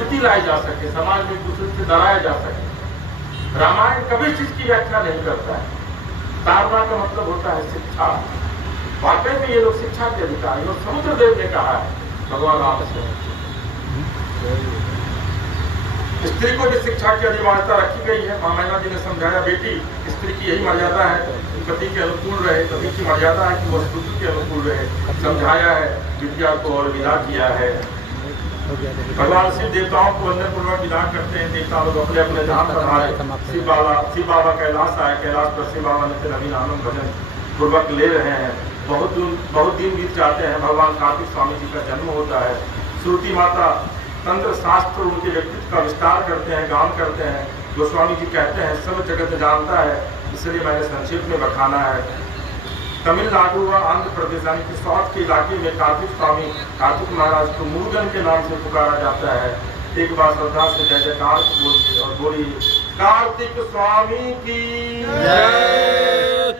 विकृति लाई जा सके, समाज में एक दूसरे से डराया जा सके। रामायण कभी चीज की व्याख्या नहीं करता है। तारणा का मतलब होता है शिक्षा। वाकई में ये लोग शिक्षा के अधिकारी, और समुद्र देव ने कहा है भगवान राम से, स्त्री को भी शिक्षा की अनिवार्यता रखी गई है। माँ मैना जी ने समझाया, बेटी स्त्री की यही मर्यादा है कि पति के अनुकूल रहे, पति की मर्यादा है कि वह पुत्र के अनुकूल रहे। समझाया है, विद्या को और विदा किया है। भगवान शिव देवताओं को वंदन पूर्वक विदा करते हैं। देवता लोग अपने अपने धाम पधारे। शिव बाबा कैलाश आए, कैलाश पर शिव बाबा ने नवीन आनंद भजन पूर्वक ले रहे हैं। बहुत दिन बीत जाते हैं। भगवान कार्तिक स्वामी जी का जन्म होता है। श्रुति माता तंत्र शास्त्र उनके व्यक्तित्व का विस्तार करते हैं, गान करते हैं। गोस्वामी जी कहते हैं, सब जगत जानता है, इसलिए मैंने संक्षेप में बखाना है। तमिलनाडु व आंध्र प्रदेश यानी कि साउथ के इलाके में कार्तिक स्वामी, कार्तिक महाराज को मुरुगन के नाम से पुकारा जाता है। एक बार श्रद्धा से जय जयकार बोलिए और बोलिए, कार्तिक स्वामी की जय।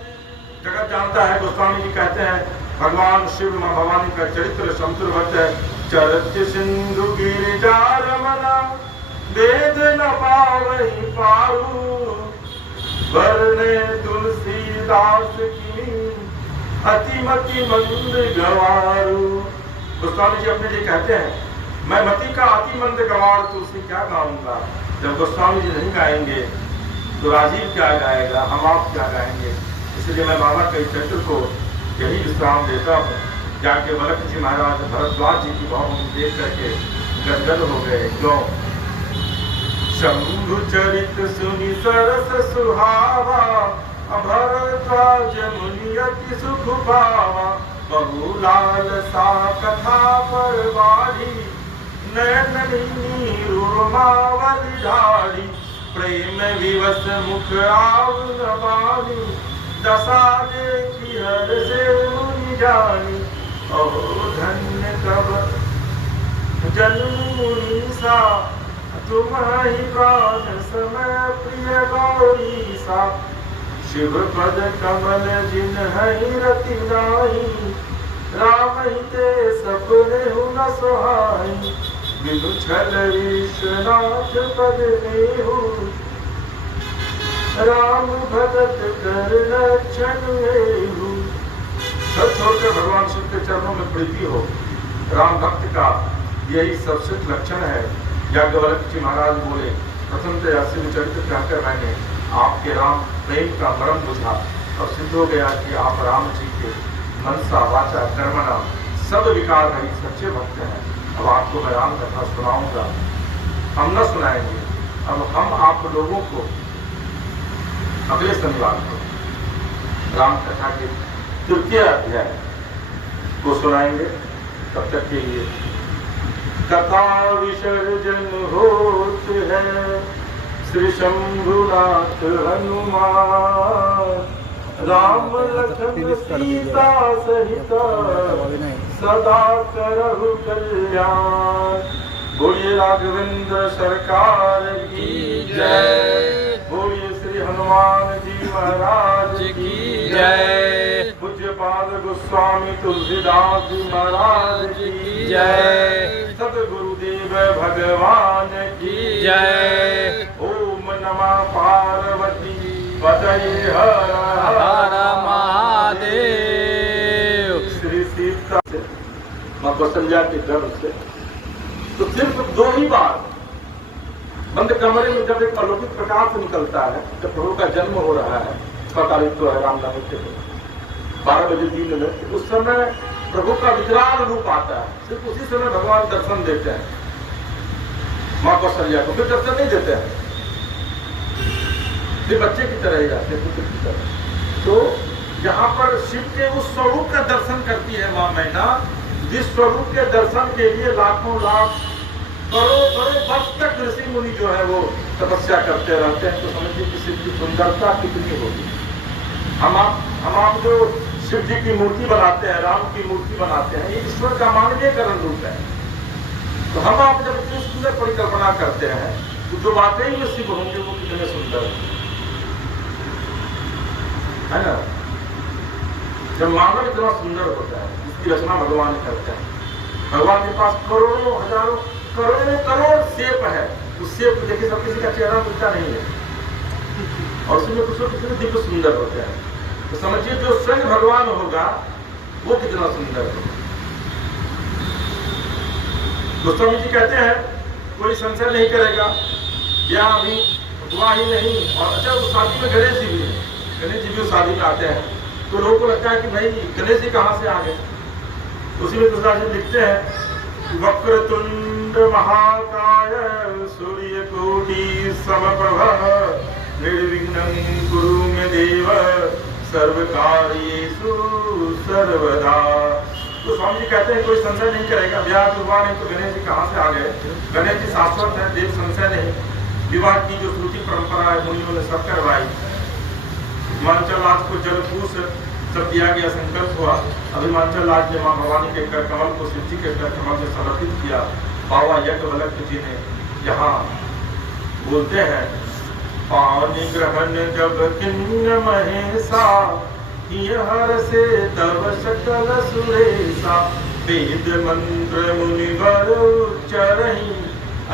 जगत जानता है, गोस्वामी जी कहते हैं, भगवान शिव माँ भवानी का चरित्र समुद्रवत है। चरत सिंधु गिरिजा रमना, वेद न पावहि पारू, वरने तुलसीदास की अतिमति मंद गवारू। गोस्वामी जी अपने लिए कहते हैं, मैं मति का अति मंद गवार तुलसी क्या गाऊंगा। जब गोस्वामी जी नहीं गाएंगे तो राजीव क्या गाएगा, हम आप क्या गाएंगे। इसलिए मैं बाबा के चरित्र को यही विश्राम देता हूँ। जाके वल्लभ जी महाराज भरद्वाज जी की भाव देख करके गदगद हो गए। क्यों? शंभु चरित सुनि सरस सुहावा, भरद्वाज मुनि अति सुख पावा। बहुलाल सा कथा पर बाढ़ी, नैन नीरुमावली ढाढ़ी। प्रेम विवश मुख आव न बानी, दशा देखी हर से मुनि जानी। ओ धन्य कब जन्म सा, तुम्हारी प्राण समय प्रिय गौरी सा। शिव पद कमल जिन हई रति नाई, राम ही ते सपने न सोहाई। बिनु छल विश्वनाथ पद नेहु, राम भगत कर लक्षण हेहु। सब छोड़कर भगवान शिव के चरणों में प्रीति हो। राम भक्त का यही सबसे लक्षण है। याज्ञवल्क्य जी महाराज बोले, प्रथमतया शिव चरित्र कहकर मैंने आपके राम प्रेम का मर्म बुझा और सिद्ध हो गया कि आप राम जी के मनसा वाचा कर्मणा सब विकार रहित सच्चे भक्त हैं। अब आपको मैं राम कथा सुनाऊंगा। हम न सुनाएंगे, अब हम आप लोगों को अगले शनिवार को राम कथा के तृतीय अध्याय को सुनाएंगे। तब तक के लिए कथा विसर्जन होत है श्री शंभुनाथ हनुमान। राम लखन सीता सहित सदा करहु कल्याण। बोलिए राघवेंद्र सरकार की जय। बोलिए श्री हनुमान जी महाराज की जय। पूज्यपाद गोस्वामी तुलसीदास जी महाराज की जय। सद्गुरुदेव भगवान की जय। ओम नमः पार्वती पतये हर हर महादेव। श्री सीता से मां कौशल्या के गर्भ से तो सिर्फ 2 ही बार बंद कमरे में जब एक अलौकिक प्रकाश निकलता है, जब प्रभु का जन्म हो रहा है, 6 तारीख को है रामनवमी के दिन 12 बजे 3 मिनट, उस समय प्रभु का विकराल रूप आता है। सिर्फ उसी समय भगवान दर्शन देते हैं मां कौशल्या को, फिर दर्शन नहीं देते हैं, फिर बच्चे की तरह ही जाते हैं, पुत्र की तरह। तो यहाँ पर शिव के उस स्वरूप का दर्शन करती है मां मैना, जिस स्वरूप के दर्शन के लिए लाखों लाख करोड़ों वर्ष तक ऋषि मुनि जो है वो तपस्या करते रहते हैं। तो समझिए कि शिव की सुंदरता कितनी होगी। हम आप जो शिव जी की मूर्ति बनाते हैं, राम की मूर्ति बनाते हैं, ये ईश्वर का मानवीयकरण रूप है। तो हम आप जब इतनी सुंदर परिकल्पना करते हैं तो जो वाकई में शिव होंगे वो कितने सुंदर है ना। जब मानव इतना सुंदर होता है, इसकी रचना भगवान करते हैं। भगवान के पास करोड़ों हजारों करोड़ सेप है, उस सेप को देखिए सब किसी का चेहरा मिलता नहीं है, और उसमें कुछ कितने दिव्य सुंदर होते हैं। तो समझिए जो स्वयं भगवान होगा वो कितना सुंदर होगा। गोस्वामी जी कहते हैं कोई संशय नहीं करेगा, ब्याह अभी हुआ ही नहीं, और अच्छा उस शादी में गणेश जी भी है, गणेश जी भी उस शादी में आते हैं, तो लोगों को लगता है कि भाई गणेश जी कहाँ से आ गए। उसी में तुलसीदास जी लिखते हैं वक्रतुंड महाकाय सूर्यकोटि समप्रभ निर्विघ्नं कुरु मे देव सर्वकार्येषु सर्वदा। तो स्वामी जी कहते हैं कोई संशय नहीं करेगा, ब्याह हुआ नहीं तो गणेश जी कहाँ से आ गए। गणेश जी शाश्वत है, देव संशय नहीं। विवाह की जो श्रुति परंपरा है मुनियों ने सब करवाई। हिमाचल राज को जलपूष सब दिया गया, संकल्प हुआ। अभी हिमाचल राज ने माँ भवानी के कर कमल को शिव जी के कर कमल से समर्पित किया। बाबा यज्ञवल्लभ जी ने यहाँ बोलते हैं पानी ग्रहण जब किन्न महेशा हर से तब सकल सुरेशा वेद मंत्र मुनिवर उच्चरहि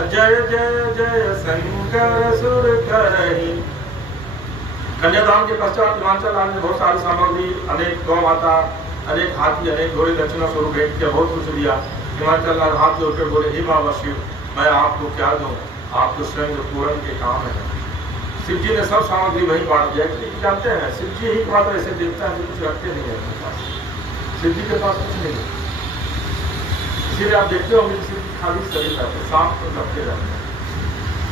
जय जय जय शंकर सुर करहि। कन्यादान के पश्चात हिमाचल राज ने बहुत सारी सामग्री, अनेक गौ माता, अनेक हाथी, अनेक घोड़े दक्षिणा स्वरूप भेंट किया, बहुत कुछ दिया। हिमाचल राज हाथ जोड़कर बोले हे बाबा शिव मैं आपको क्या दूं, आप तो स्वयं पूर्ण के काम है। शिव जी ने सब सामग्री वही बांट दिया। क्योंकि जानते हैं शिव जी ही मात्र ऐसे देवता है जो कुछ रखते नहीं है अपने पास, शिव जी के पास कुछ नहीं है। इसीलिए आप देखते होंगे शिव जी खाली शरीर रहते, सांप को रखते रहते हैं,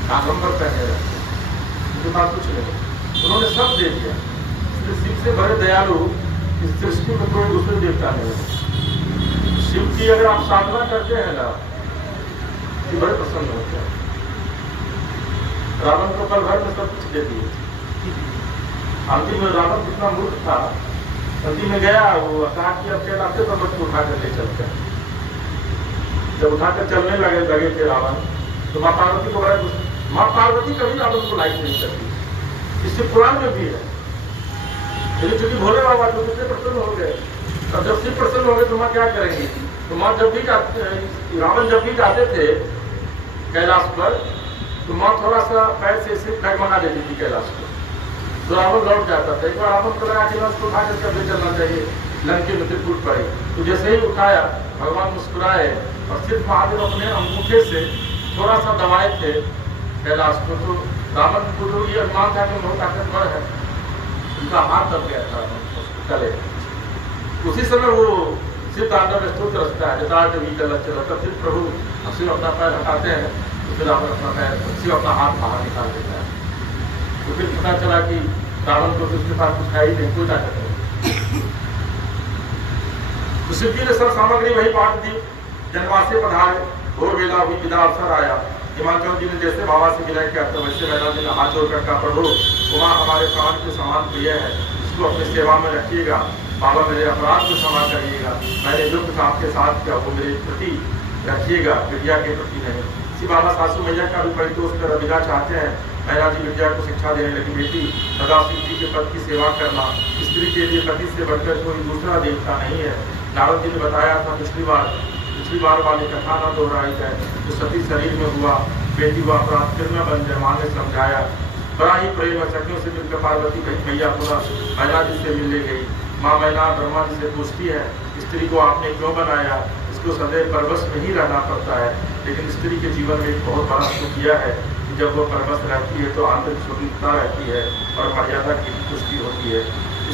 नागंबर पहने रहते हैं, उनके पास कुछ नहीं है, उन्होंने सब दे दिया। इसलिए शिव से बड़े दयालु इस सृष्टि में कोई दूसरे देवता नहीं है। शिव की अगर आप साधना करते हैं ना कि बड़े प्रसन्न होते हैं। रावण को पल भर में सब कुछ दे दिए। अंतिम में रावण कितना मूर्ख था, अंतिम में गया वो कहा कि अब क्या लाते तो बच्चे उठाकर ले चलते हैं। जब उठाकर चलने लगे थे रावण, तो माँ पार्वती को बड़ा माँ पार्वती कभी रावण को लाइक नहीं करती, इससे पुराण में भी है। लेकिन चूंकि भोले बाबा तो कितने प्रसन्न हो गए, और जब शिव प्रसन्न हो गए तो माँ क्या करेंगी। तो माँ जब भी रावण जब भी जाते थे कैलाश पर, तो माँ थोड़ा सा पैर से इसे डगमगा देती थी कैलाश को, तो रावण लौट जाता था। एक बार रावण को लगा कि उसको उठा कर कभी चलना चाहिए, लंके में टूट पड़े। तो जैसे ही उठाया भगवान मुस्कुराए और सिर्फ महादेव अपने अंगूठे से थोड़ा सा दबाए थे कैलाश को, तो रावण को तो ये अनुमान था कि बहुत ताकतवर है, उनका हाथ दब गया था गले। उसी समय वो शिव तांडव स्तोत्र रचता है जटाट वीतल चलता, फिर प्रभु शिव अपना पैर हटाते हैं, तो फिर रावण अपना पैर शिव अपना हाथ बाहर निकाल देता है। तो फिर पता चला कि रावण को उसके पास कुछ है ही नहीं, कोई ताकत नहीं। तो शिव जी ने सब सामग्री वही बांट दी। जनवासी पधारे, भोर वेला हुई, विदा अवसर आया। हिमाचल जी ने जैसे बाबा से विनय किया तो वैसे मैना जी ने हाथ जोड़ कर कहा प्रभु उमा हमारे प्राण के समान प्रिय है, इसको अपनी सेवा में रखिएगा। बाबा मेरे अपराध को क्षमा करिएगा, मैंने जो कुछ आपके साथ किया वो मेरे प्रति रखिएगा, विद्या के प्रति नहीं। इसी बाबा सासू मैया का भी परितोष कर विदा चाहते हैं। मैना जी विद्या को शिक्षा देने लगी, बेटी सदा शिव जी के पद की सेवा करना, स्त्री के लिए पति से बढ़कर कोई दूसरा देवता नहीं है। नारद जी ने बताया था पिछली बार वाली कथा न दोहराई जाए, जो सती शरीर में हुआ, बेटी हुआ अपराध फिर न बन जाए। माँ ने समझाया, बड़ा ही प्रेम सखियों से मिलकर पार्वती मैया पुनः मैना जी से मिलने गई। माँ मैना ब्रह्मा जी से पूछती है स्त्री को आपने क्यों बनाया, इसको सदैव परवश में ही रहना पड़ता है, लेकिन स्त्री के जीवन में एक बहुत बड़ा सुख किया है कि जब वो परवश रहती है तो आंतरिक स्वतंत्रता रहती है और मर्यादा की पुष्टि होती है।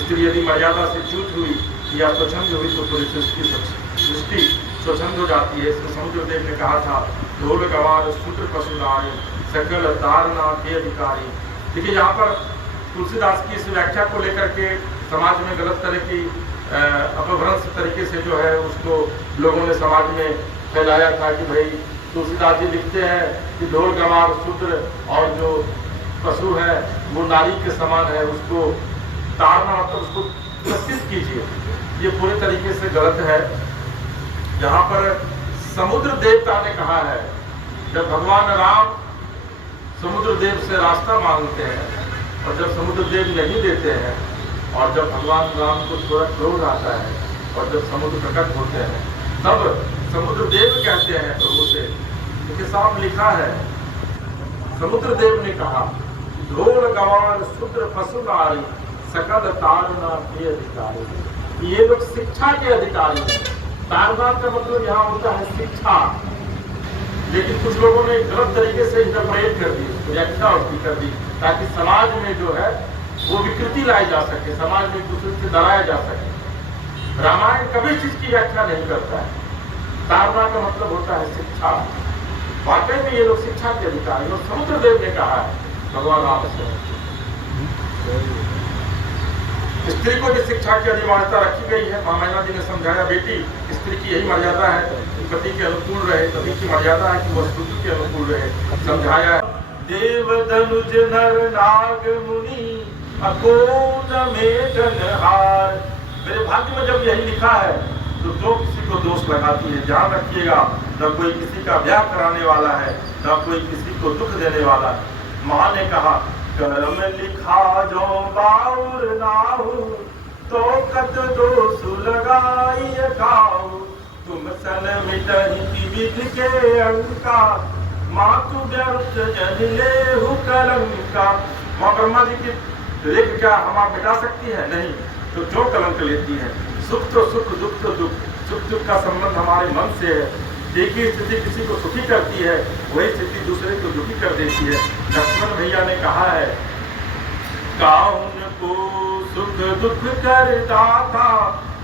स्त्री यदि मर्यादा से चूक हुई या स्वच्छंद हुई तो पूरी सृष्टि स्वच्छंद हो जाती है। इसमें समुद्रदेव ने कहा था ढोल गवार सूत्र पशुलाय सकल तारना के अधिकारी। देखिए यहाँ पर तुलसीदास की इस व्याख्या को लेकर के समाज में गलत तरह की अपभ्रंश तरीके से जो है उसको लोगों ने समाज में फैलाया था कि भाई तुलसीदास जी लिखते हैं कि ढोल गवार शूद्र और जो पशु है वो नारी के समान है, उसको तारना मतलब उसको प्रस्तुत कीजिए। ये पूरे तरीके से गलत है। यहाँ पर समुद्र देवता ने कहा है, जब भगवान राम समुद्र देव से रास्ता मांगते हैं और जब समुद्र देव नहीं देते हैं और जब भगवान राम को थोड़ा क्रोध आता है और जब समुद्र प्रकट होते हैं तब समुद्र देव कहते हैं प्रभु से देखिए साफ लिखा है, समुद्र देव ने कहा, ढोल गवार शूद्र पशु नारी सकल तारना के अधिकारी। ये लोग शिक्षा के अधिकारी हैं। तारना का मतलब यहाँ होता है शिक्षा, लेकिन कुछ लोगों ने गलत तरीके से इंटरप्रेट कर दी, व्याख्या उसकी कर दी, ताकि समाज में जो है वो विकृति लाई जा सके, समाज में एक दूसरे से डराया जा सके। रामायण कभी चीज की व्याख्या नहीं करता है। तारना का मतलब होता है शिक्षा। वाकई में ये लोग शिक्षा के अधिकारी, और समुद्र देव ने कहा है भगवान राम से, स्त्री को भी शिक्षा की अधिमानता रखी गई है। मां मैना जी ने समझाया, बेटी स्त्री की यही मर्यादा है कि पति के अनुकूल रहे, पति की मर्यादा है कि वह स्तुति के अनुकूल रहे। समझाया, देव धनुज नर नाग मुनि अकोन में जनहार। मेरे भाग्य में जब यही लिखा है तो जो किसी को दोष लगाती है, ध्यान रखिएगा, न कोई किसी का ब्याह कराने वाला है, न कोई किसी को दुख देने वाला है। मां ने कहा, कर्म लिखा जो बाउर नाहू, तो कत दोष लगाई खाऊ। तुम सन मिटहि की विधि के अंका, मातु व्यर्थ जन लेहु कलंका। मां ब्रह्मा जी की लेख क्या हम आप मिटा सकती है? नहीं। तो जो कलंक लेती है, सुख तो सुख, दुख तो दुख, सुख दुख का संबंध हमारे मन से है। एक ही स्थिति किसी को सुखी करती है, वही स्थिति दूसरे को दुखी कर देती है। लक्ष्मण भैया ने कहा है, काउन को सुख दुख करता था,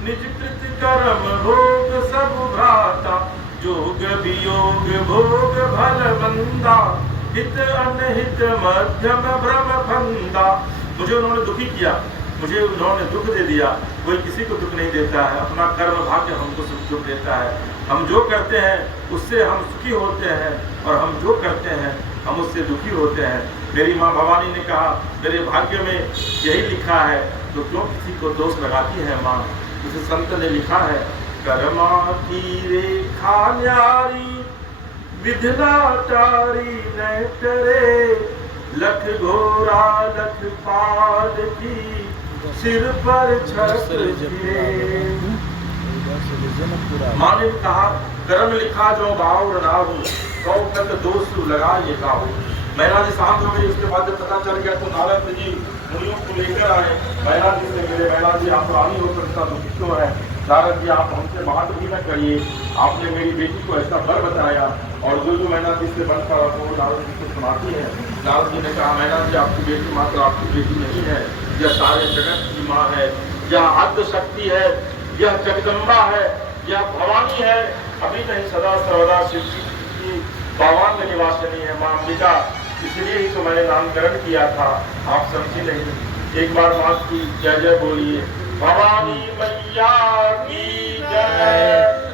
निज कृत कर्म भोग सब भ्राता। जोग वियोग भोग भल मंदा, हित अनहित मध्यम भ्रम फंदा। मुझे उन्होंने दुखी किया, मुझे उन्होंने दुख दे दिया। कोई किसी को दुख नहीं देता है, अपना कर्म भाग्य हमको सुख दुख देता है। हम जो करते हैं उससे हम सुखी होते हैं, और हम जो करते हैं हम उससे दुखी होते हैं। मेरी माँ भवानी ने कहा, मेरे भाग्य में यही लिखा है, तो क्यों किसी को दोष लगाती है माँ? उसे संत ने लिखा है, कर्मा की रेखा न्यारी, विधना टारी न करे। लख घोरा लख पाल की, सिर पर छत्र गिरे। माँ ने कहा, कर्म लिखा जो बाउर नाहू, कौ कत दोष लगाए काहू। मैना जी शांत हो गई। उसके बाद जब पता चल गया तो नारद जी मुनियों को लेकर आए, मैना जी से मिले। मैना जी, आप रानी होकर इतना दुखी क्यों है? नारद जी, आप हमसे बात भी न करिए, आपने मेरी बेटी को ऐसा बर बताया। और जो मैना जी से बन कर वो नारद जी को सुनाती है। नारद जी ने कहा, मैना जी, आपकी बेटी मात्र आपकी बेटी नहीं है, यह सारे जगत की माँ है, यह आद्य शक्ति है, यह जगदम्बा है, यह भवानी है। अभी नहीं, सदा सर्वदा शिव जी की पावन निवासिनी है माँ अंबिका। इसलिए ही तो मैंने नामकरण किया था, आप समझी नहीं। एक बार माँ की जय जय बोलिए, भवानी मैया की जय।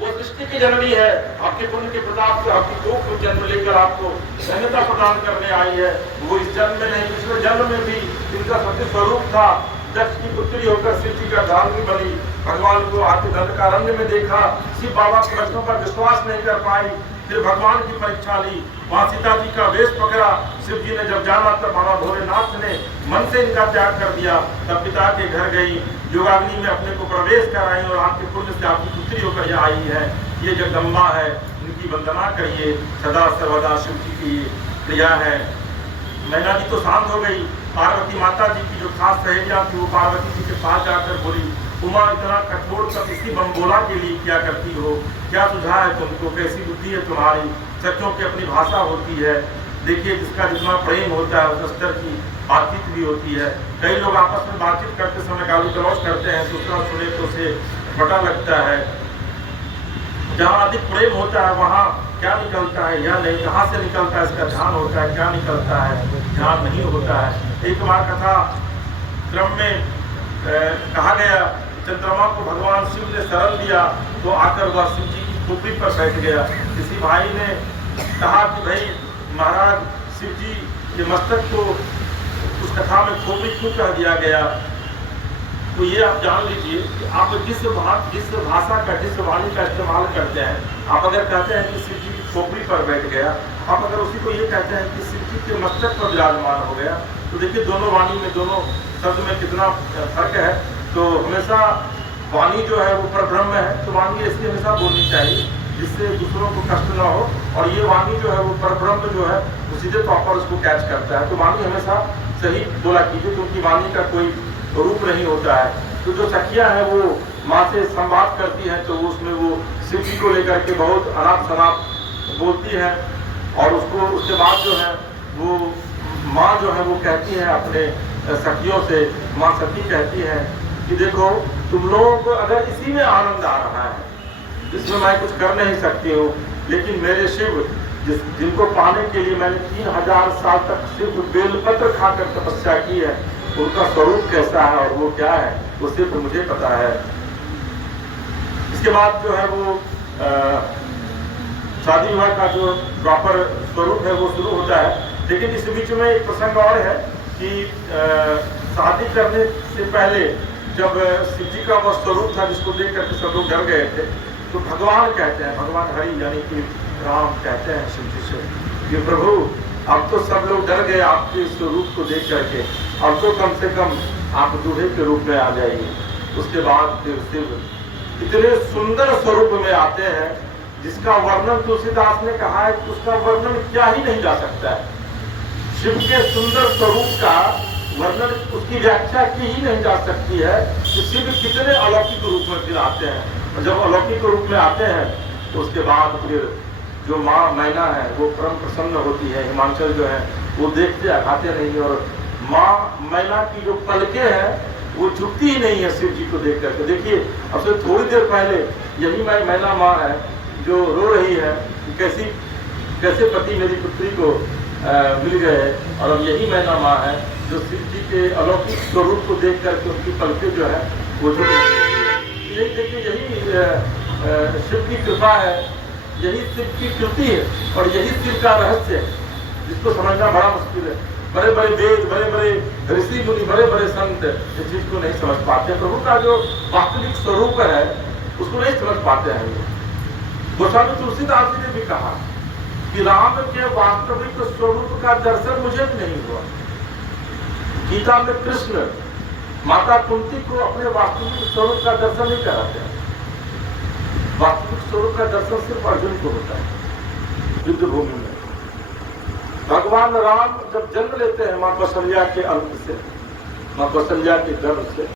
वो सृष्टि की जननी है, आपके पुण्य के प्रताप से आपकी दो जन्म लेकर आपको धन्यता प्रदान करने आई है। वो इस जन्म में नहीं, पिछले जन्म में भी इनका सत्य स्वरूप था। दक्ष की पुत्री होकर शिव जी का धार्मी बनी, भगवान को आके दंडकारण्य में देखा, शिव बाबा के वचनों पर विश्वास नहीं कर पाई। फिर भगवान की परीक्षा ली, वहां सीता जी का वेश पकड़ा। शिव जी ने जब जाना तब बाबा भोलेनाथ ने मन से इनका त्याग कर दिया। तब पिता के घर गई, योगाग्नि में अपने को प्रवेश कराई, और आपके पुण्य से आपकी पुत्री होकर यह आई है। ये जगदम्बा है, इनकी वंदना करिए, सदा सर्वदा शिव जी की प्रिया है। मैना जी तो शांत हो गई। पार्वती माता जी की जो खास सहेलियां थी, वो पार्वती जी के पास जाकर बोली, उमा, इतना कठोर तब इसी बमबोला के लिए क्या करती हो? क्या सुझाव है तुमको? कैसी बुद्धि है तुम्हारी? सच्चों की अपनी भाषा होती है। देखिए, जिसका जितना प्रेम होता है उस स्तर की बातचीत भी होती है। कई लोग आपस में बातचीत करते समय गाली गलौज करते हैं, दूसरा सुने तो उसे बटा लगता है। जहाँ अधिक प्रेम होता है वहाँ क्या निकलता है या नहीं, कहाँ से निकलता है, इसका ध्यान होता है, क्या निकलता है, ध्यान नहीं होता है। एक बार कथा क्रम में कहा गया, चंद्रमा को भगवान शिव ने शरण दिया तो आकर वह शिव जी की खोपड़ी पर बैठ गया। किसी भाई ने कहा कि भाई महाराज, शिव जी के मस्तक को उस कथा में खोपड़ी क्यों कह दिया गया? तो ये आप जान लीजिए कि आप जिस भाषा का, जिस वाणी का इस्तेमाल करते हैं, आप अगर कहते हैं कि शिव जी की खोपड़ी पर बैठ गया, आप अगर उसी को ये कहते हैं कि शिव जी के मस्तक पर विराजमान हो गया, तो देखिए दोनों वाणी में, दोनों शब्द में कितना फर्क है। तो हमेशा वाणी जो है वो परब्रह्म है, तो वाणी ऐसी हमेशा बोलनी चाहिए। जिससे दूसरों को कष्ट ना हो। और ये वाणी जो है वो परब्रह्म जो है वो सीधे तौर पर उसको कैच करता है। तो वाणी हमेशा सही बोला कीजिए, क्योंकि वाणी का कोई रूप नहीं होता है। तो जो सखियां हैं वो माँ से संवाद करती हैं, तो उसमें वो शिव जी को लेकर के बहुत अनाप शनाप बोलती हैं। और उसको उसके बाद जो है वो माँ जो है वो कहती है अपने सखियों से, माँ सखी कहती है कि देखो तुम लोगों को अगर इसी में आनंद आ रहा है, इसमें मैं कुछ कर नहीं सकती हूँ, लेकिन मेरे शिव जिनको पाने के लिए मैंने 3000 साल तक सिर्फ बेलपत्र खाकर तपस्या की है, उनका स्वरूप कैसा है और वो क्या है वो सिर्फ मुझे पता है। इसके बाद जो है वो शादी विवाह का जो प्रॉपर स्वरूप है वो शुरू होता है। लेकिन इस बीच में एक प्रसंग और है कि शादी करने से पहले जब शिव जी का वह स्वरूप था जिसको देख करके सब लोग डर गए थे, तो भगवान कहते हैं, भगवान हरि यानी कि राम कहते हैं शिव जी से कि प्रभु अब तो सब लोग डर गए आपके स्वरूप को देख करके, अब तो कम से कम आप दूल्हे के रूप में आ जाइए। उसके बाद फिर शिव इतने सुंदर स्वरूप में आते हैं जिसका वर्णन तुलसीदास ने कहा है कि उसका वर्णन क्या ही नहीं जा सकता है। शिव के सुंदर स्वरूप का वर्णन, उसकी व्याख्या की ही नहीं जा सकती है कि शिव कितने अलौकिक रूप में फिर आते हैं। और जब अलौकिक रूप में आते हैं तो उसके बाद फिर जो माँ मैना है वो परम प्रसन्न होती है। हिमांचल जो है वो देखते आघाते नहीं, और माँ मैना की जो पलकें हैं वो झुकती ही नहीं है शिव जी को देख करके। देखिए अब से थोड़ी देर पहले यही मैना माँ है जो रो रही है कि कैसे पति मेरी पुत्री को मिल गए, और अब यही मैना माँ है जो शिव जी के अलौकिक स्वरूप को देख करके उनकी पलकें जो है वो झुक रही है। यही देखिए, यही शिव की कृपा है, यही शिव की कृति है, और यही शिव का रहस्य है जिसको समझना बड़ा मुश्किल है। बड़े बड़े वेद, बड़े बड़े ऋषि मुनि, बड़े बड़े संत इस चीज को नहीं समझ पाते। प्रभु का जो वास्तविक स्वरूप है उसको नहीं समझ पाते हैं। गोस्वामी तुलसीदास जी ने भी कहा कि राम के वास्तविक स्वरूप का दर्शन मुझे भी नहीं हुआ। गीता में कृष्ण माता कुंती को अपने वास्तविक स्वरूप का दर्शन नहीं कराते हैं। वास्तविक स्वरूप का दर्शन सिर्फ अर्जुन को होता है युद्ध भूमि में। भगवान राम जब जन्म लेते हैं मां कौशल्या के अंत से, मां कौशल्या के गर्भ से,